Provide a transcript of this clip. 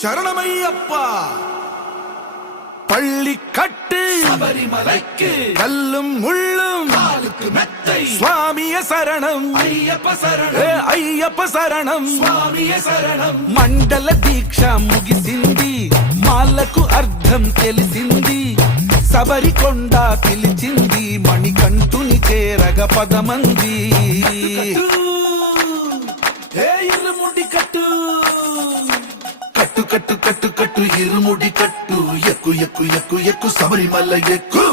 சரணமையப்பா. பள்ளி கட்டு சபரிமலைக்கு கல்லும் முள்ளும் காலுக்கு மெத்தை சுவாமிய சரணம் ஐயப்ப சரணம் అయ్యప్ప శరణం స్వామియ శరణం. మండల దీక్ష ముగిసింది, మాలకు అర్థం తెలిసింది, శబరికొండ పిలిచింది, మణికంఠుని చేరగ పదమంది. ఇరుముడి కట్టు కట్టు కట్టు కట్టు కట్టు ఇరుముడి కట్టు, ఎక్కు ఎక్కు ఎక్కు ఎక్కు శబరిమల ఎక్కు.